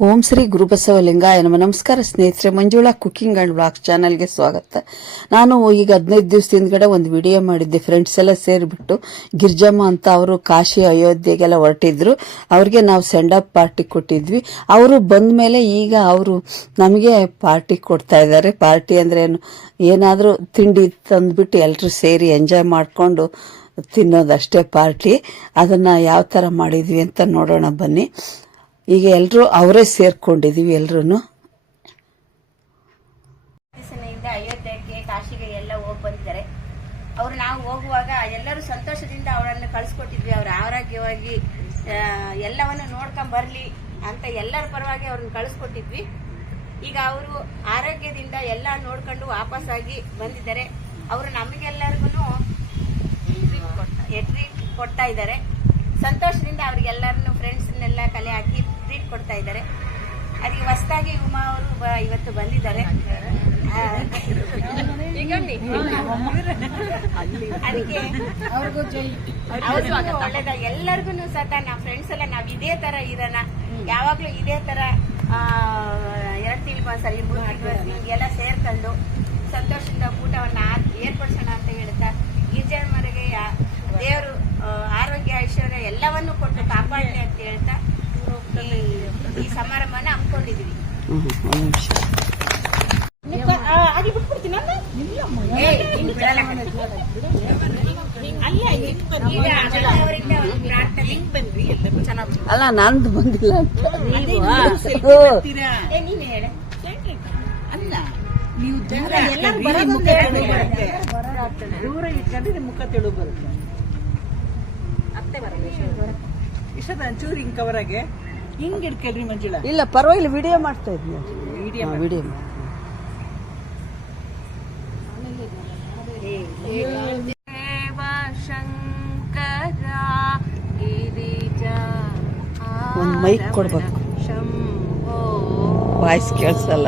ಓಂ ಶ್ರೀ ಗುರುಬಸವ ಲಿಂಗಾಯ ನಮ. ನಮಸ್ಕಾರ ಸ್ನೇಹಿತರೆ, ಮಂಜುಳಾ ಕುಕಿಂಗ್ ಅಂಡ್ ಬ್ಲಾಗ್ ಚಾನಲ್ಗೆ ಸ್ವಾಗತ. ನಾನು ಈಗ ಹದಿನೈದು ದಿವಸ ಹಿಂದ್ಗಡೆ ಒಂದು ವಿಡಿಯೋ ಮಾಡಿದ್ದೆ. ಫ್ರೆಂಡ್ಸ್ ಎಲ್ಲ ಸೇರಿಬಿಟ್ಟು ಗಿರ್ಜಮ್ಮ ಅಂತ ಅವರು ಕಾಶಿ ಅಯೋಧ್ಯೆಗೆಲ್ಲ ಹೊರಟಿದ್ರು. ಅವ್ರಿಗೆ ನಾವು ಸೆಂಡ್ ಅಪ್ ಪಾರ್ಟಿ ಕೊಟ್ಟಿದ್ವಿ. ಅವರು ಬಂದ ಮೇಲೆ ಈಗ ಅವರು ನಮಗೆ ಪಾರ್ಟಿ ಕೊಡ್ತಾ ಇದ್ದಾರೆ. ಪಾರ್ಟಿ ಅಂದ್ರೆ ಏನು? ಏನಾದರೂ ತಿಂಡಿ ತಂದ್ಬಿಟ್ಟು ಎಲ್ಲರೂ ಸೇರಿ ಎಂಜಾಯ್ ಮಾಡಿಕೊಂಡು ತಿನ್ನೋದಷ್ಟೇ ಪಾರ್ಟಿ ಅದನ್ನ ಯಾವ ಥರ ಮಾಡಿದ್ವಿ ಅಂತ ನೋಡೋಣ ಬನ್ನಿ. ಈಗ ಎಲ್ಲರೂ ಅವರೇ ಸೇರ್ಕೊಂಡಿದೀವಿ ಅಯೋಧ್ಯೆಗೆ ಕಾಶಿಗೆ ಎಲ್ಲ ಹೋಗಿ ಬಂದಿದ್ದಾರೆ. ಅವರು ನಾವು ಹೋಗುವಾಗ ಎಲ್ಲರೂ ಸಂತೋಷದಿಂದ ಅವರನ್ನು ಕಳಿಸ್ಕೊಟ್ಟಿದ್ವಿ. ಅವ್ರ ಆರೋಗ್ಯವಾಗಿ ಎಲ್ಲವನ್ನು ನೋಡ್ಕೊಂಡ್ ಬರ್ಲಿ ಅಂತ ಎಲ್ಲರ ಪರವಾಗಿ ಅವ್ರನ್ನ ಕಳಿಸ್ಕೊಟ್ಟಿದ್ವಿ. ಈಗ ಅವರು ಆರೋಗ್ಯದಿಂದ ಎಲ್ಲ ನೋಡ್ಕೊಂಡು ವಾಪಸ್ಸಾಗಿ ಬಂದಿದ್ದಾರೆ. ಅವರು ನಮಗೆಲ್ಲರಿಗೂ ಟ್ರೀಟ್ ಕೊಡ್ತಾ ಇದ್ದಾರೆ. ಸಂತೋಷದಿಂದ ಅವ್ರಿಗೆಲ್ಲರನ್ನು ಫ್ರೆಂಡ್ಸ್ನೆಲ್ಲ ಕಲೆ ಹಾಕಿ ಟ್ರೀಟ್ ಕೊಡ್ತಾ ಇದ್ದಾರೆ. ಅದಕ್ಕೆ ಹೊಸದಾಗಿ ಉಮಾ ಅವರು ಬ- ಇವತ್ತು ಬಂದಿದ್ದಾರೆ. ಅದಕ್ಕೆ ಒಳ್ಳೇದ. ಎಲ್ಲರಿಗೂ ಸತ ನಾವು ಫ್ರೆಂಡ್ಸ್ ಎಲ್ಲ ನಾವ್ ಇದೇ ತರ ಇರೋಣ. ಯಾವಾಗ್ಲೂ ಇದೇ ತರ ಎರಡು ಎರಡ್ ತಿಂಗಳು ಒಂದ್ಸರಿ ಹಿಂಗೆಲ್ಲ ಸೇರ್ಕೊಂಡು ಸಂತೋಷದಿಂದ ಊಟವನ್ನ ಏರ್ಪಡಿಸೋಣ ಅಂತ ಹೇಳ್ತಾ ಗಿರಿಜಮ್ಮರಿಗೆ ದೇವರು ಆರೋಗ್ಯ ಐಶ್ವರ್ಯ ಎಲ್ಲವನ್ನು ಕೊಟ್ಟು ಕಾಪಾಡಲಿ ಅಂತ ಹೇಳ್ತಾ ಸಮಾರಂಭನ ಹಮ್ಮಿಕೊಂಡಿದೀವಿ ಅಲ್ಲಿ ನಂದು ಬಂದಿಲ್ಲ ಅಂತ. ಏ, ನೀನೇ ಹೇಳು. ಅಲ್ಲ ನೀವು ದೂರ ಎಲ್ಲರೂ ಇಟ್ಕೊಂಡ್ರೆ ಮುಖ. ತೆಳು ಬರುತ್ತೆ. ದೂರ ಇಟ್ಕೊಂಡ್ರೆ ಮುಖ ತೆಳು ಬರುತ್ತೆ. ಅತ್ತೆ ಬರಬೇಕು ಇಷ್ಟದ ಒಂಚೂರು ಹಿಂಗ್ ಕವರಾಗೆ ಹಿಂಗ್ ಇಟ್ಕೊಳ್ರಿ ಮಂಜುಳಾ? ಇಲ್ಲ ಪರವಾಗಿಲ್ಲ ವಿಡಿಯೋ ಮಾಡ್ತಾ ಇದ್ದೀನಿ ವಿಡಿಯೋ ವಿಡಿಯೋ ಮೈಕ್ ಒಂದ್ mic ಕೊಡ್ಬೇಕು. ವಾಯ್ಸ್ ಕೇಳಿಸಲ್ಲ.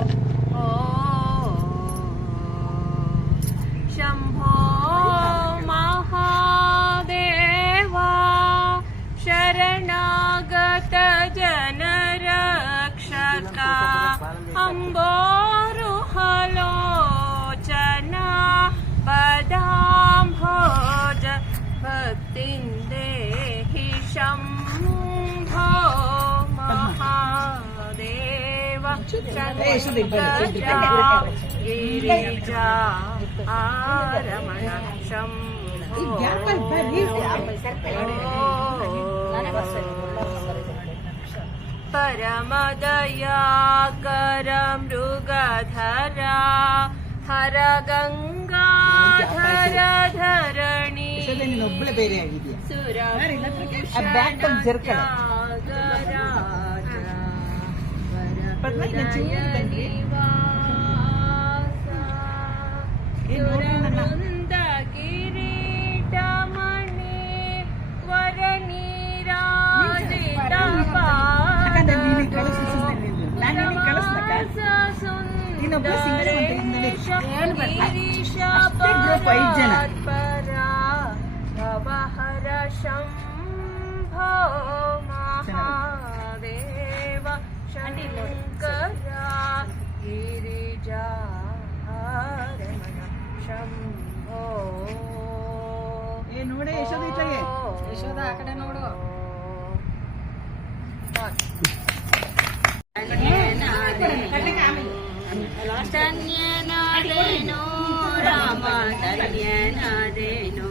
ആരമണ പരമദയാകര മൃഗധര ഹര ഗംഗാധര ധരണി ಸುರ ಕಳಿಸು ಸುಮ್ನೆ ನೀನು. ನಾನು ನಿನಗೆ ಕಳಿಸ್ಬೇಕಾ? ನೀನೊಬ್ಳೆ single ಅಂತ ಹಿಂದೆ ಏನು ಬರ್ತಾ? ಅಷ್ಟೇ group ಐದ್ ಜನ. ಭವಹರ ಶಂಭೋ ಮಹಾದೇವ ಶಂಕರ ರಮಣ ಶಂಭೋ ಏ ನೋಡೆ ಯಶೋದ ಇಟ್ಲಾಗೆ ಯಶೋದ ಆ ಕಡೆ ನೋಡು ಧನ್ಯನಾದೇನೋ ರಾಮ ಧನ್ಯನಾದೇನೋ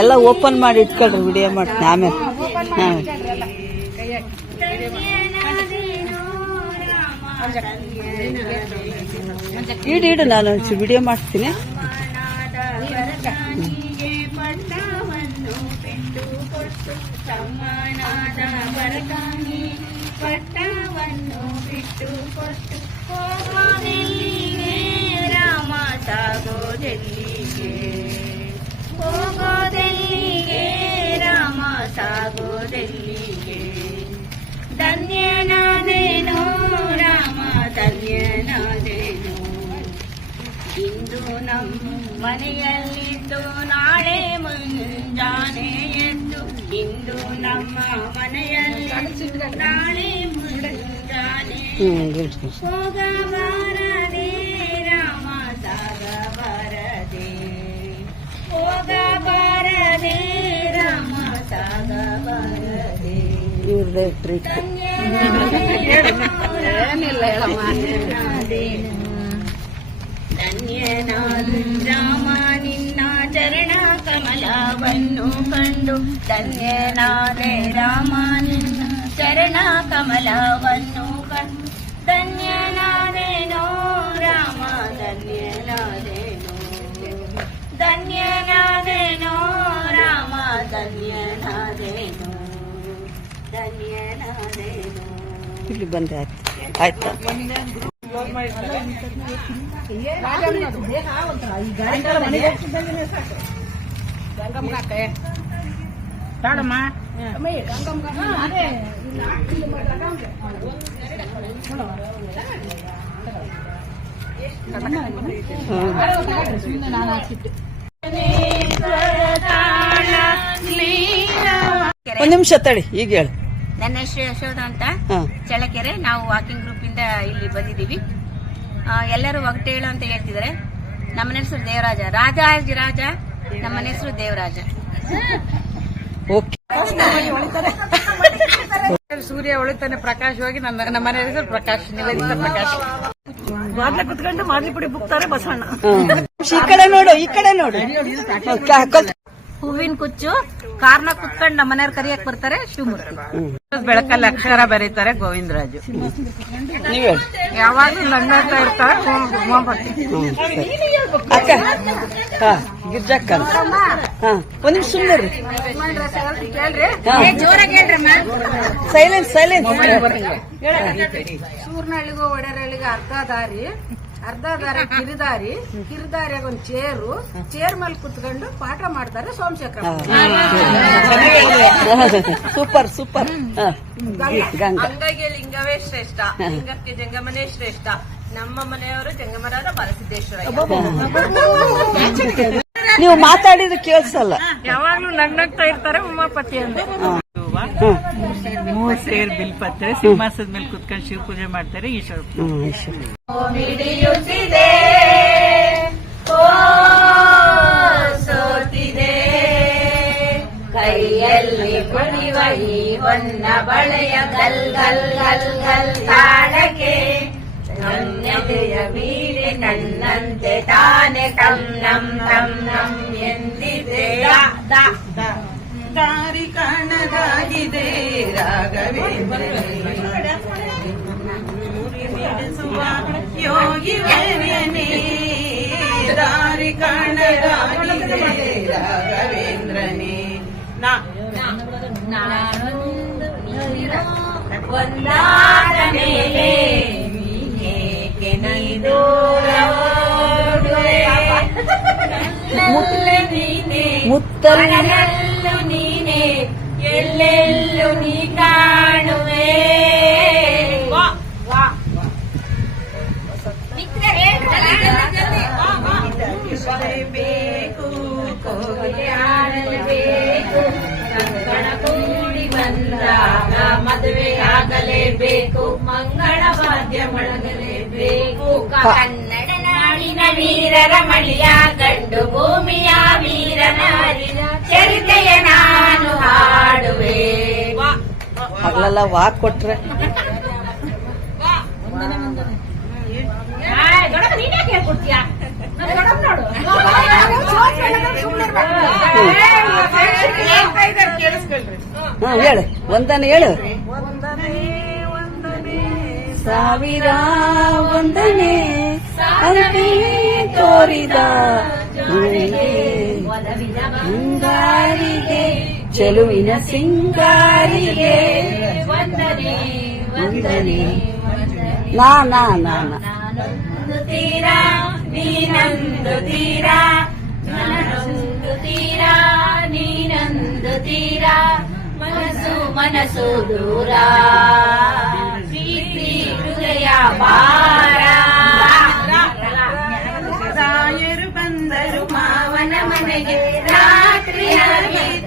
ಎಲ್ಲ ಓಪನ್ ಮಾಡಿ ಇಟ್ಕೊಳ್ರಿ ವಿಡಿಯೋ ಮಾಡ್ತೀನಿ ಆಮೇಲೆ. ಇಡು ಇಡು ನಾನು ವಿಡಿಯೋ ಮಾಡ್ತೀನಿ. ಪಟ್ಟವನ್ನು ಬಿಟ್ಟು ಕೊಟ್ಟು ಸಮ್ಮನಾದ ಭರತಾಂಗಿ ಪಟ್ಟವನ್ನು ಬಿಟ್ಟು ಕೊಟ್ಟು ಹೋಗೋದೆಲ್ಲಿಗೆ ರಾಮ ಸಾಗೋದೆಲ್ಲಿಗೆ ಹೋಗೋದೆಲ್ಲಿಗೆ ರಾಮ ಸಾಗೋದೆಲ್ಲಿಗೆ ಧನ್ಯನಾದೇನೋ ರಾಮ ಧನ್ಯನಾದೇನೋ ಇಂದು ನಮ್ಮ ಮನೆಯಲ್ಲಿದ್ದು ನಾಳೆ ಮುಂಜಾನೆ ಎದ್ದು ಇಂದು ನಮ್ಮ ಮನೆಯಲ್ಲಿ ನಾಳೆ ಮುಂಜಾನೆ ಹೋಗಬಾರದೆ ರಾಮ ಸಾಗಬಾರದೆ ಹೋಗಬಾರದೆ ರಾಮ ಸಾಗಬಾರದೆ ಇವ್ರದೇ ಧನ್ಯನಾದ ರಾಮ, ನಿನ್ನ ಚರಣ ಕಮಲವನ್ನು ಕಂಡು. ಧನ್ಯನಾದೆ ರಾಮ, ನಿನ್ನ ಚರಣ ಕಮಲವನ್ನು ಕಂಡು. ಧನ್ಯನಾದೇನೋ ರಾಮ ಧನ್ಯನಾದೇನೋ ಧನ್ಯನಾದೇನೋ ರಾಮ ಧನ್ಯನಾದೇನೋ ಧನ್ಯನಾದೇನೋ ಇಲ್ಲಿ ಬಂದೆ ಆಯ್ತು. ಆಯ್ತಾ? ತಾಳಮ್ಮ ಒಂದ್ ನಿಮಿಷ ತಡಿ ಈಗ ಹೇಳಿ. ನನ್ನ ಹೆಸರು ಯಶೋಧ ಅಂತ. ಚಳ್ಳಕೆರೆ. ನಾವು ವಾಕಿಂಗ್ ಗ್ರೂಪ್ ಇಂದ ಇಲ್ಲಿ ಬಂದಿದ್ದೀವಿ. ಎಲ್ಲರೂ ಒಗಟೇಳು ಅಂತ ಹೇಳ್ತಿದ್ದಾರೆ. ನಮ್ಮನ ಹೆಸರು ದೇವರಾಜ. ರಾಜ ರಾಜ? ನಮ್ಮನ ಹೆಸರು ದೇವರಾಜ. ಓಕೆ. ಸೂರ್ಯ ಒಳಿತಾನೆ ಪ್ರಕಾಶವಾಗಿ ನನ್ನ ನಮ್ಮ ಮನೆ ಹೆಸರು ಪ್ರಕಾಶ್ ನಿವೇದಿತ ಪ್ರಕಾಶ್. ಬಾಗ್ಲ ಕುತ್ಕೊಂಡು ಮಾಡ್ಲಿ ಪುಡಿ ಬುಕ್ತಾರೆ ಬಸವಣ್ಣ. ಈ ಕಡೆ ನೋಡು ಈ ಕಡೆ ನೋಡು. ಹೂವಿನ ಕುಚ್ಚು ಕಾರ್ನ ಕುತ್ಕೊಂಡು ನಮ್ಮ ಮನೆಯವ್ರು ಕರಿಯಕ್ ಬರ್ತಾರೆ ಶಿವಮೂರ್ತಿ. ಬೆಳಕಲ್ಲಿ ಅಕ್ಷರ ಬರೀತಾರೆ ಗೋವಿಂದರಾಜು. ಯಾವಾಗ್ಲೂ ನಗ್ನಾಗ್ತಾ ಇರ್ತಾರೆ. ಅಕ್ಕ ಗಿರ್ಜಕ್ಕ ಒಂದ್ ನಿಮಿಷ ಸುಮ್ಮನೆ ಸೈಲೆಂಟ್ ಸೈಲೆಂಟ್ ಸೂರ್ನಹಳ್ಳಿಗೂ ಒಡೆರಳ್ಳಿಗೂ ಅರ್ಧ ದಾರಿ. ಅರ್ಧ ದಾರಿ ಕಿರಿದಾರಿ ಕಿರಿದಾರಿಯಾಗ ಒಂದ್ ಚೇರು ಚೇರ್ ಮೇಲೆ ಕುತ್ಕೊಂಡು ಪಾಠ ಮಾಡ್ತಾರೆ ಸೋಮಶೇಖರ ಸೂಪರ್ ಸೂಪರ್. ಅಂಗಗೆ ಲಿಂಗವೇ ಶ್ರೇಷ್ಠ. ಲಿಂಗಕ್ಕೆ ಜಂಗಮನೇ ಶ್ರೇಷ್ಠ. ನಮ್ಮ ಮನೆಯವರು ಜಂಗಮರಾದ ಬಾಲಸಿದ್ದೇಶ್ವರ ನೀವು ಮಾತಾಡಿದ್ರೆ ಕೇಳಿಸಲ್ಲ. ಯಾವಾಗ್ಲೂ ನಗ್ನಗ್ತಾ ಇರ್ತಾರೆ ಉಮಾಪತಿ ಅಂತ ಮೂರ್ ಸೇರ್ ಬಿಲ್ಪತ್ರೆ ಸಿಂಹಾಸದ ಮೇಲೆ ಕುತ್ಕೊಂಡು ಶಿವ ಪೂಜೆ ಮಾಡ್ತಾರೆ ಈಶ್ವರ ಕೈಯಲ್ಲಿ ಕುಣಿವ ಈ ಹೊನ್ನ ಬಳೆಯ ಗಲ್ ಗಲ್ ಗಲ್ ಗಲ್ ತಾಳಕ್ಕೆ. ನನ್ನೆದೆಯ ಮೀರಿ ನನ್ನಂತೆ ತಾನೆ. ತಮ್ ನಮ್ ತಮ್ ನಮ್ ಎಂದಿದೆ. ದ ದ. ದಾರಿ ಕಾಣದಾಗಿದೆ ರಾಘವೇಂದ್ರ ಯೋಗಿ ವೈರ್ಯನೇ ದಾರಿ ಕಾಣದಾಗಿದೆ ರಾಘವೇಂದ್ರನೇ. ನಾ. ನಾನೊಂದು ನೀನು ಒಂದಾದ ಮೇಲೆ ನೀನೇಕೆ ನೀನೆ ಎಲ್ಲೆಲ್ಲೂ ನೀ ಕಾಣುವೆ. ಬೇಕು ಆಡಲೇಬೇಕು. ಕಂಕಣ ಕೂಡಿ ಬಂದಾಗ ಮದುವೆಯಾಗಲೇಬೇಕು ಮಂಗಳ ವಾದ್ಯ ಮೊಳಗಲೇಬೇಕು. ಕನ್ನಡ ವೀರರ ಮಳಿಯ ಗಂಡು ಭೂಮಿಯ ವೀರನ ಚರಿತೆಯ ನಾನು ಹಾಡುವೆ. ಹಗಲೆಲ್ಲ ವಾಕ್ ಕೊಟ್ರೆ. ಹಾ ಹೇಳು. ಒಂದನೇ ಹೇಳು. ಸಾವಿರ ಒಂದನೇ. ಅಂತಿ ತೋರಿದ ಹಿಂಗಾರಿಗೆ ಚೆಲುವಿನ ಸಿಂಗಾರಿಗೆ. ನಾ ನಾ ನಾ ನಾ. ನಾನೊಂದು ತೀರ ನೀನಂದು ತೀರಾ. ನಾನೊಂದು ತೀರ ನೀನಂದು ತೀರ. ಮನಸ್ಸು ಮನಸ್ಸು ದೂರ. ಪ್ರೀತಿ ಹೃದಯ ಭಾರ.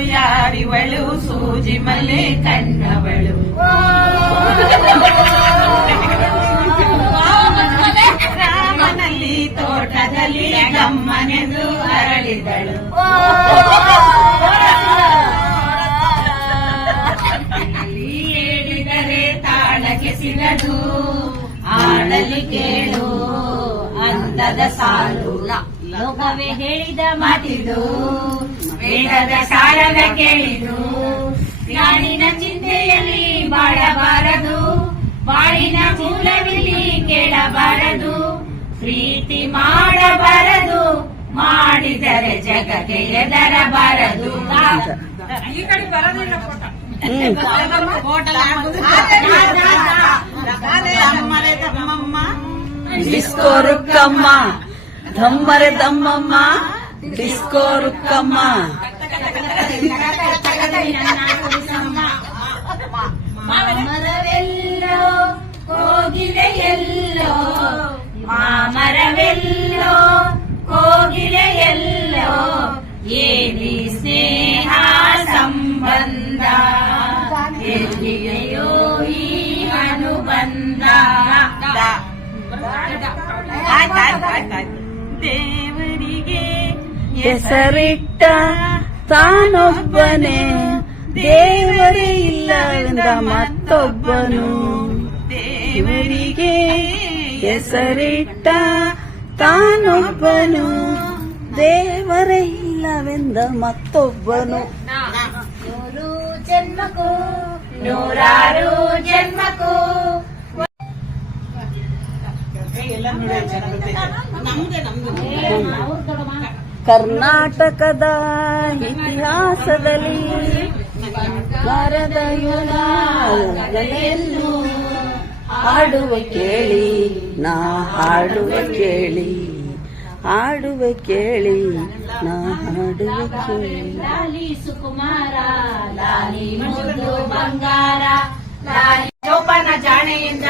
ಯಾರಿವಳು, ಸೂಜಿ ಮಲ್ಲೆ ಕಣ್ಣವಳು. ರಾಮನಲ್ಲಿ, ತೋಟದಲ್ಲಿ ಗಮ್ಮನೆಂದು ಅರಳಿದಳು. ತಾಳಕ್ಕೆ ಸಿಗದು ಆಡಲಿ ಕೇಳು, ಅಂದದ ಸಾಲು. ಲೋಕವೇ ಹೇಳಿದ ಮಾತಿದು ವೇದದ ಸಾರದ ಕೇಳಿದು ಪ್ರಾಣಿನ ಚಿಂತೆಯಲ್ಲಿ ಬಾಳಬಾರದು ಬಾಳಿನ ಮೂಲವಿಲ್ಲಿ ಕೇಳಬಾರದು ಪ್ರೀತಿ ಮಾಡಬಾರದು ಮಾಡಿದರೆ ಜಗಕ್ಕೆ ಎದರಬಾರದು ಈ ಕಡೆ ಬರೋದಿಲ್ಲ ಡಿಸ್ಕೋ ರುಕ್ಕಮ್ಮ ಧಮ್ಮರೆ ದಮ್ಮಮ್ಮ. డిస్కో రుక్కమ్మ మామరవెల్లో కోగిలెల్లో మామరవెల్లో కోగిలెల్లో ఏది స్నేహ సంబంధ ఎಲ್ಲಿయో ఈ అనుబంధ ಹೆಸರಿಟ್ಟ ತಾನೊಬ್ಬನೇ. ದೇವರೇ ಇಲ್ಲವೆಂದ ಮತ್ತೊಬ್ಬನು. ದೇವರಿಗೆ ಹೆಸರಿಟ್ಟ ತಾನೊಬ್ಬನು. ದೇವರೇ ಇಲ್ಲವೆಂದ ಮತ್ತೊಬ್ಬನು. ನೂರು ಜನ್ಮಕ್ಕೂ ನೂರಾರು ಜನ್ಮಕ್ಕೂ. ಎಲ್ಲ ನೋಡಿ ಚೆನ್ನಾಗುತ್ತೆ ನಮ್ದೆ ನಮ್ದು ಕರ್ನಾಟಕದ ಇತಿಹಾಸದಲ್ಲಿ ಮರದ ಹಾಡುವ ಕೇಳಿ, ನಾ ಹಾಡುವ ಕೇಳಿ ಹಾಡುವ ಕೇಳಿ, ನಾ ಹಾಡುವ ಕೇಳಿ. ಲಾಲಿ ಸುಕುಮಾರ, ಲಾಲಿ ಮುದ್ದು ಬಂಗಾರ, ಲಾಲಿ ಚೌಪನ ಜಾಣೆಯಿಂದ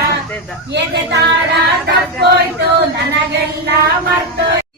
ಎದೆ ತಾರ ತಪ್ಪೋಯ್ತು, ನನಗೆಲ್ಲ ಮರ್ತ